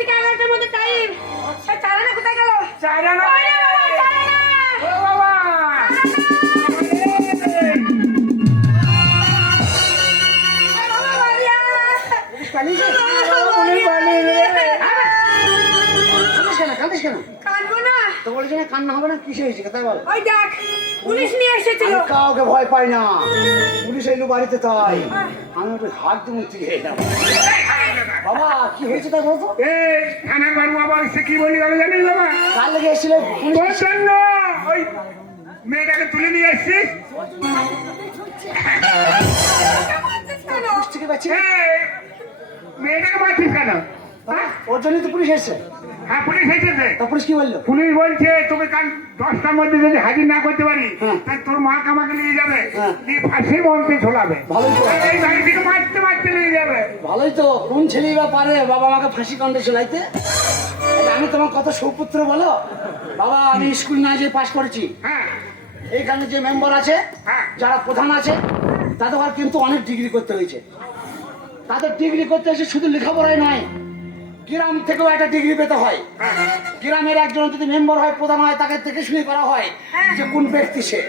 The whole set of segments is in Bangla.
থেকে 11টার মধ্যে টাইম। চারানা কোথায় গেল? চারানা ওই রে বাবা, চারানা! ও বাবা বাবা বাড়িয়া! পালিয়ে কাঁদিস কেন? কাঁদবো না। তো বলছি না কান্না হবে না, কিসে হয়েছে কথা বল। ওই দেখ, পুলিশ নিয়ে এসেছিল। আমি কাউকে ভয় পাই না, পুলিশ এলো বাড়িতে তাই আমি একটু হাত দিয়ে মুক্তি খেয়ে এলাম। বাবা কি হয়েছে তাই বলতো? এই থানার বাবু বাবা সে কি বলি আমি জানিস বাবা কার লেগে এসেছিল পুলিশ? তোর জন্য ওই মেয়েটাকে তুলে নিয়ে এসছিস কেন? থেকে পাচ্ছি এই, মেয়েটাকে মারছিস কেন হ্যাঁ? ওর জন্যই তো পুলিশ এসছে। হ্যাঁ পুলিশ এসেছে তা পুলিশ কি বললো? পুলিশ বলছে তুমি কাল 10টার মধ্যে যদি হাজির না করতে পারি হ্যাঁ। তাহলে তোর মা আমাকে নিয়ে যাবে হ্যাঁ। দিয়ে ফাঁসি মঞ্চে ঝোলাবে ভালোই তো। আর এই বাড়ি থেকে মারতে মারতে নিয়ে যাবে ভালোই তো, কোন ছেলেই বা পারে বাবা আমাকে ফাঁসি কাণ্ডে চলাইতে? আমি তোমার কত সৌপুত্র বলো। বাবা আমি স্কুল না যেয়ে পাশ করেছি। হ্যাঁ এইখানে যে মেম্বার আছে, হ্যাঁ। যারা প্রধান আছে, তাদের আর কিন্তু অনেক ডিগ্রি করতে হয়েছে। তাদের ডিগ্রি করতে হয়েছে শুধু লেখাপড়াই নয়, গ্রাম থেকেও একটা ডিগ্রি পেতে হয়। হ্যাঁ গ্রামের একজন যদি মেম্বার হয়, প্রধান হয়, তাকে দেখে শুনে করা হয় যে কোন ব্যক্তি সে।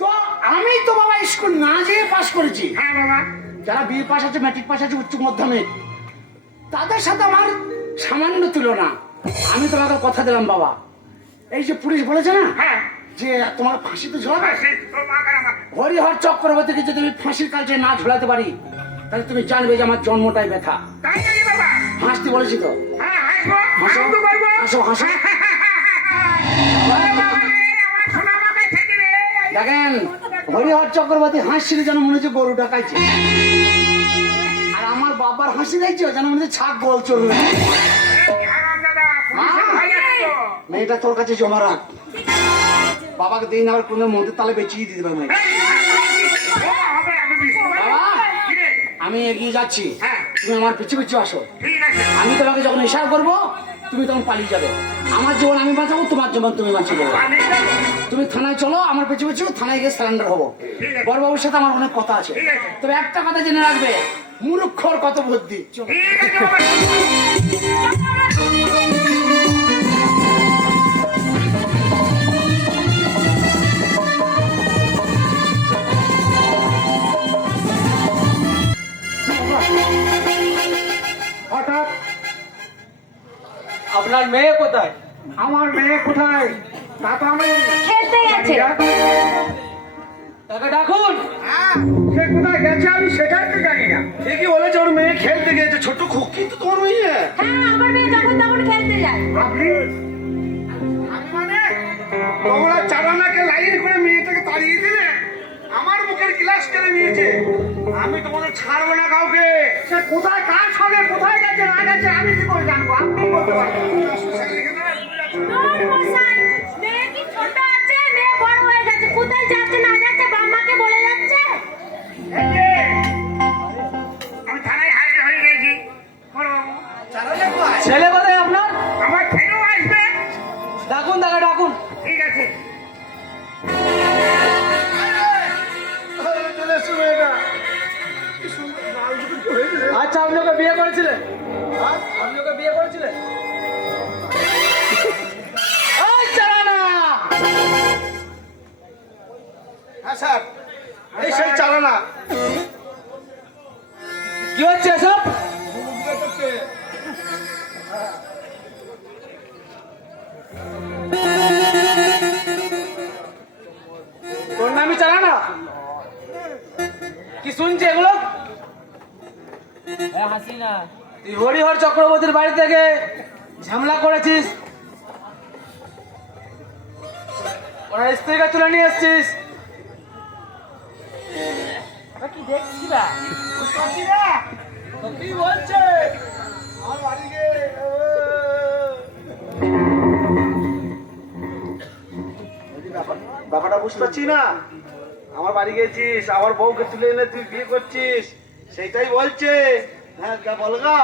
তো আমি তো বাবা স্কুল না যেয়ে পাশ করেছি। হ্যাঁ বাবা যারা বিএ পাস আছে, ম্যাট্রিক পাস আছে, উচ্চ মাধ্যমিক, তাদের সাথে আমার সামান্য তুলনা। আমি তোমাকে কথা দিলাম বাবা, এই যে পুলিশ বলেছে না হ্যাঁ যে তোমার ফাঁসিতে ঝোলাবে, ফাঁসি তোর মা আর আমাকে হরিহর চক্রবর্তীকে যদি আমি ফাঁসির কাছে না ঝোলাতে পারি তাহলে তুমি জানবে যে আমার জন্মটাই ব্যথা। তাই নাকি বাবা হাসতে বলেছি তো। হ্যাঁ হাসবো হাসো আনন্দ করবো হাসো হাসো। ওরে বাবা রে, আমার সোনা মাথায় থেকে রে। দেখেন হরিহর চক্রবর্তী হাসছিল যেন মনে হচ্ছে গরু ডাকাইছে, আর আমার বাবার হাসি দেখছো যেন মনে হচ্ছে ছাগ গোল চলবে। এই হারামজাদা, পুলিশের ভয় লাগতো। মেয়েটা তোর কাছে জমা রাখ, বাবাকে দিন আবার কোনো মন্দির তালে বেঁচিয়ে দিতে পারবে। হবে, আমি বুঝতে পারি। বাবা কি রে? আমি এগিয়ে যাচ্ছি, হ্যাঁ। তুমি আমার পিছু পিছু আসো। ঠিক আছে আমি তোমাকে যখন ইশারা করবো তুমি তখন পালিয়ে যাবে। আমার জীবন আমি বাঁচাবো, তোমার জীবন তুমি বাঁচিয়ে দেবে। আমি যাবো। তুমি থানায় চলো, আমার পিছু পিছু থানায় গিয়ে সারেন্ডার হবো। ঠিক আছে। বড়বাবুর সাথে আমার অনেক কথা আছে, ঠিক আছে। তবে একটা কথা জেনে রাখবে, মূর্খর কত বুদ্ধি। চলো। ঠিক আছে বাবা। হঠাৎ আপনার মেয়ে কোথায়? আমার মেয়ে কোথায় তা তো আমি খেলতে গেছে। তাকে ডাকুন। সে কোথায় গেছে আমি সেটাই তো জানি না ঠিকই বলেছে, ওর মেয়ে খেলতে গেছে। ছোট খুব কিন্তু তোমার মেয়ে। হ্যাঁ, আমার মেয়ে যখন তখন খেলতে যায়। আপনি আমি মানে তোমরা চালানাকে লাইন করে মেয়েটাকে তাড়িয়ে দিলে আমার মুখের গ্লাস কেড়ে নিয়েছে আমি তোমাদের ছাড়বো না কাউকে সে কোথায় কার সঙ্গে কোথায় গেছে না গেছে আমি কি করে জানবো আপনি বলতে পারবেন তোর মশাই, মেয়ে কি ছোট আছে? মেয়ে বড় হয়ে গেছে। কোথায় যাচ্ছে না যাচ্ছে বাম্মাকে বলে যাচ্ছে। এই যে, আমি থানায় হাজির হয়ে গেছি বড়বাবু ছেলে কোথায় আপনার? আমার ছেলেও আসবে ডাকুন, তাকে ডাকুন। ঠিক আছে আচ্ছা, আপনি ওকে বিয়ে করেছিলেন? আপনি ওকে বিয়ে করেছিলেন? এই চালানা! হ্যাঁ স্যার, এই সেই চালানা। কি হচ্ছে এসব? তোর নামই চালানা? কি শুনছে এগুলো? হাসিনা তুই হরিহর চক্রবর্তীর বাড়ি থেকে ঝামেলা করেছিস, ওনার স্ত্রীকে তুলে নিয়ে এসছিস। কি দেখছি বা তো কি বলছে? ব্যাপারটা বুঝতে পারছি না। আমার বাড়ি গেছিস, আমার বউকে তুলে এনে তুই বিয়ে করছিস, সেটাই বলছে। হ্যাঁ কে বলগা,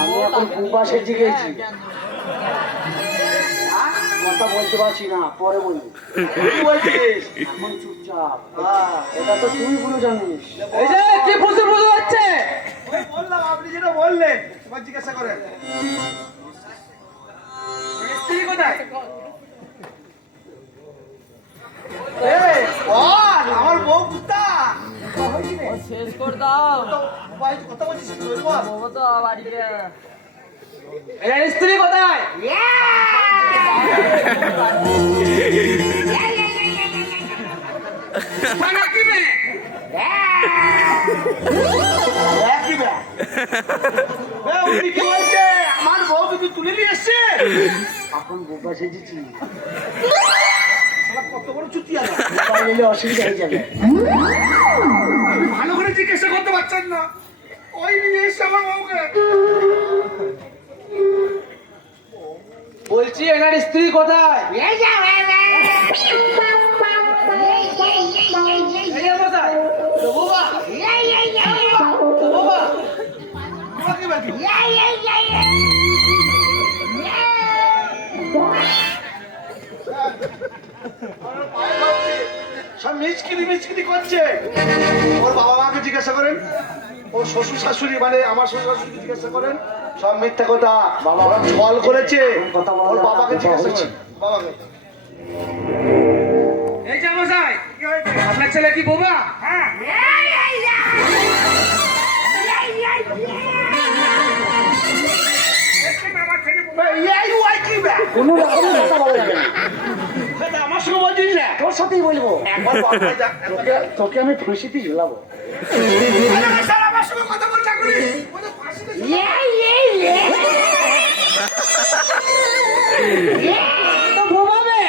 আমি এখন বুবা সেজে গেছি। কথা বলতে পারছি না, পরে বলবি। কি বলছিস এখন? চুপচাপ। এটা তো তুই পুরো জানিস। এই যে কি ফুসু ফুসু হচ্ছে? ওই বললাম আপনি যেটা বললেন এবার জিজ্ঞাসা করেন। স্ত্রী কোথায়? এই, বল, আমার বউ কুত্তা। শেষ করে দাও ভাই, কথা বলছিস তুই, বল। বাবা তো বাড়িতে এর স্ত্রী কোথায়? মানে কি মেয়ে? একই ব্যাগ। এ, উনি কি বলছে? আমার বউ কিন্তু তুলে নিয়ে এসছে। এখন বোকা সেজেছি। শালা কত বড় চুতি আছে। নিলে অসুবিধা হয়ে যাবে। আপনি ভালো করে জিজ্ঞাসা করতে পারছেন না। ওই নিয়ে এসে আমার বউকে। বলছি এনার স্ত্রী কোথায়? এই যে কোথায়? তো বাবা, তো বাবা, আমাকে ব্যাগি। সব মিচকিরি করছে। ওর বাবা মাকে জিজ্ঞাসা করেন, ওর শ্বশুর শাশুড়ি মানে আমার শ্বশুর শাশুড়ি জিজ্ঞাসা করেন, সব মিথ্যা কথা। বাবা ছল করেছে। ওর বাবাকে জিজ্ঞাসা করেন, বাবাকে। এই যে মশাই, আপনার ছেলে কি বোবা? হ্যাঁ, দেখছেন আমার ছেলে বউ? এই ওয়াই কি ব্যাগ? কোনো রকমের কথা বলা যাবে না। এটা আমার সঙ্গে বলছিস না? তোর সাথেই বলবো। একবার বাবাকে যা, একবার যা। তোকে আমি ফাঁসিতে ঝুলাবো। আরে স্যার, আমার সঙ্গে কথা বলছে এখনই। বলে ফাঁসিতে তো বোবাবে।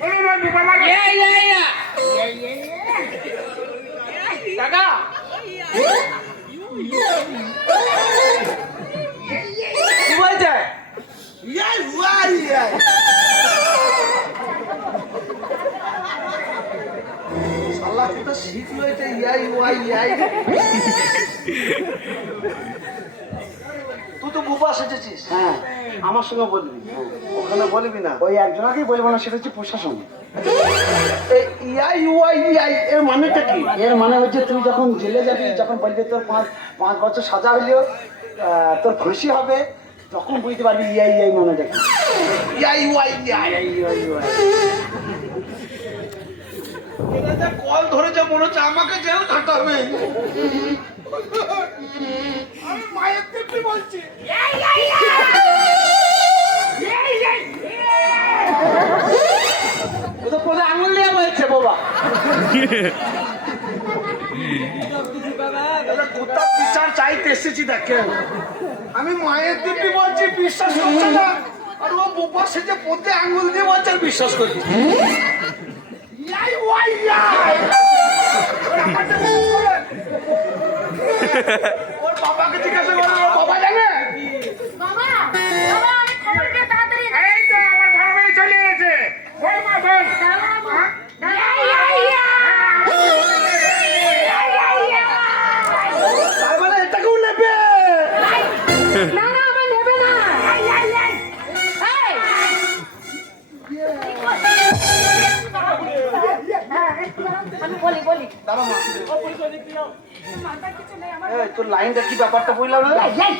বলুন না, বাবা লাগে। কাকা, কি বলছে? ইয়াই ওয়াই ইয়াই। শালা কোথা শিখলো এটা ইয়াই ওয়াই ইয়াই। তুই তো বুবা সেজেছিস। হ্যাঁ, আমার সঙ্গে বলবি, ওখানে বলবি না। ওই একজনকেই বলবো না, সেটা হচ্ছে প্রশাসন। এই ইয়াই ওয়াই ইয়াই এর মানেটা কি? এর মানে হচ্ছে তুই যখন জেলে যাবি, যখন বলবি তোর 5 বছর সাজা হইলেও তোর খুশি হবে, তখন বুঝতে পারবি ইয়াই ইয়াই মানেটা কি। ইয়াই ওয়াই ইয়াই। ইয়াই ইয়াই ইয়াই। এটা যা কল ধরেছে মনে হচ্ছে আমাকে জেল খাটাবে। আমি মায়ের দিব্যি বলছি। ও তো কোথায় আঙুল দিয়ে বলছে বাবা। এটা কোথা বিচার চাইতে এসেছি দেখেন। আমি মায়ের দিব্যি বলছি, বিশ্বাস করছে না। আর ও বুবা সেজে পথে আঙুল দিয়ে বলছে আর বিশ্বাস করছি। ইয়াই ওয়াই ইয়াই। ওর আমাকে বিশ্বাস করেন। ওর বাবাকে জিজ্ঞাসা করেন, ওর বাবা জানে? বাবা বাবা আমি খবর দিয়ে তাড়াতাড়ি এই তো আমার ভাই চলে গেছে। বল মা, বল। তার মানে এটাকেও নেবে। না না আমার নেবে না আমি বলি মাথা কিছু নেই আমার এই, তোর লাইনটা কি ব্যাপারটা বললাম না? ইয়াই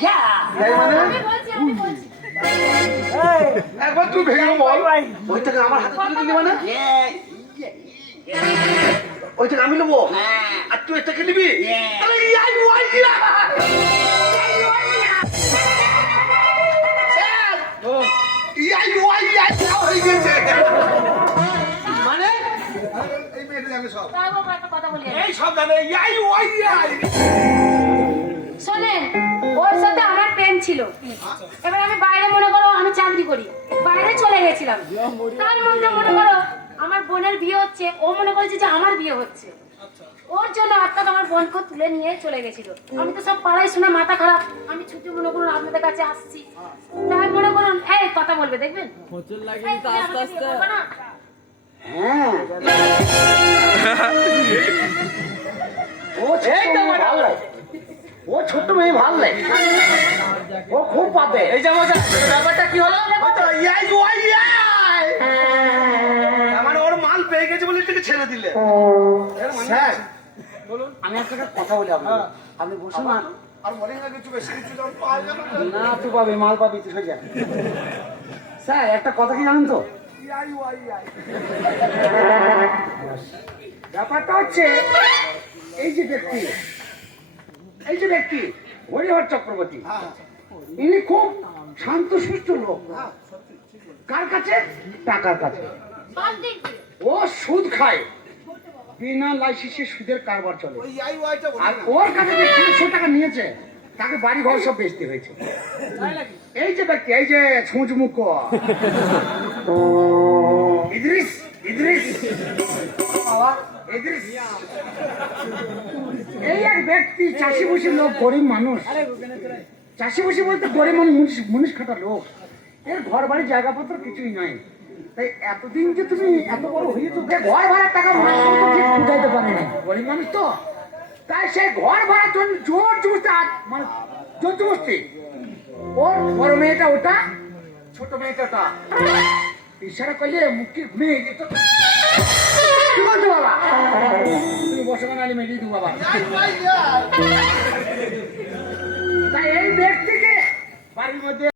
মানে? আমি বলছি একবার তুই ভেঙে বল। ওই থেকে আমার হাতে তুলে দিলি মানে? ওই থেকে আমি নেবো আর তুই এটাকে নিবি? তাহলে ইয়াই ওয়াই ইয়াই। স্যার, ইয়াই ওয়াই ইয়াই হয়ে গেছে। মানে এই মেয়েটা জানে সব। তাও বাবা একটা কথা বলি এই সব জানে ইয়াই ওয়াই ইয়াই। শোনেন ওর সাথে আমার প্রেম ছিল এবার আমি বাইরে মনে করো আমি চাকরি করি বাইরে চলে গেছিলাম তার মধ্যে মনে করো আমার বোনের বিয়ে হচ্ছে ও মনে করেছে যে আমার বিয়ে হচ্ছে ওর জন্য অর্থাৎ আমার বোনকে তুলে নিয়ে চলে গেছিল আমি তো সব পাড়ায় শুনে মাথা খারাপ আমি ছুটি মনে করুন আপনাদের কাছে আসছি তাই মনে করুন এই কথা বলবে দেখবেন প্রচুর লাগে এই, তো তুমি আস্তে আমাকে বিয়ে আস্তে করবে না? হ্যাঁ, ও ছোট্ট মেয়ে ভালো লাগে। ও ছোট্ট মেয়ে ভালো লাগে। ও খুব পাবে। এই যে মশাই, ব্যাপারটা কি হলো? ওই তো ইয়াই ওয়াই ইয়াই। তার মানে ওর মাল পেয়ে গেছে বলে এটাকে ছেড়ে দিলে। স্যার, আমি একটা কথা বলি আপনাকে, আপনি বসুন না। আর মনে হয় কিছু বেশি কিছু যখন পাওয়া যাবে না। না তুই পাবি, মাল পাবি, তুই সোজা। স্যার একটা কথা কি জানেন তো, ব্যাপারটা হচ্ছে এই যে ব্যক্তি হরিহর চক্রবর্তী, ইনি খুব শান্ত সুষ্ঠ লোক। কার কাছে? টাকার কাছে। ও সুদ খায়, বিনা লাইসেন্সে সুদের কারবার চলে। ওই আই ওয়াইটা বলি আর না। ওর কাছে যে 500 টাকা নিয়েছে, তাকে বাড়ি ঘর সব বেচতে হয়েছে। এই যে ব্যক্তি, এই যে ছুঁচ মুখ ইদ্রিস, এই এক ব্যক্তি চাষি বসি লোক, গরিব মানুষ। চাষি বসি বলতে গরিব মানুষ, মুনিশ খাটা লোক। এর ঘর বাড়ি জায়গাপত্র কিছুই নাই। তাই এতদিন যে তুমি এত বড় হয়েছো, ঘর ভাড়ার টাকা বুঝাইতে পারে না, গরিব মানুষ তো। তাই সেই ঘর ভাড়ার জন্য জোর জবস্তি, মানে জোর জবস্তি ওর বড় মেয়েটা ওটা, ছোট মেয়েটা ওটা, ইশারা করলে মুখে ঘুমিয়ে যেত। কি বলছো বাবা? তুমি বসে বানালি মেয়ে দিদু বাবা।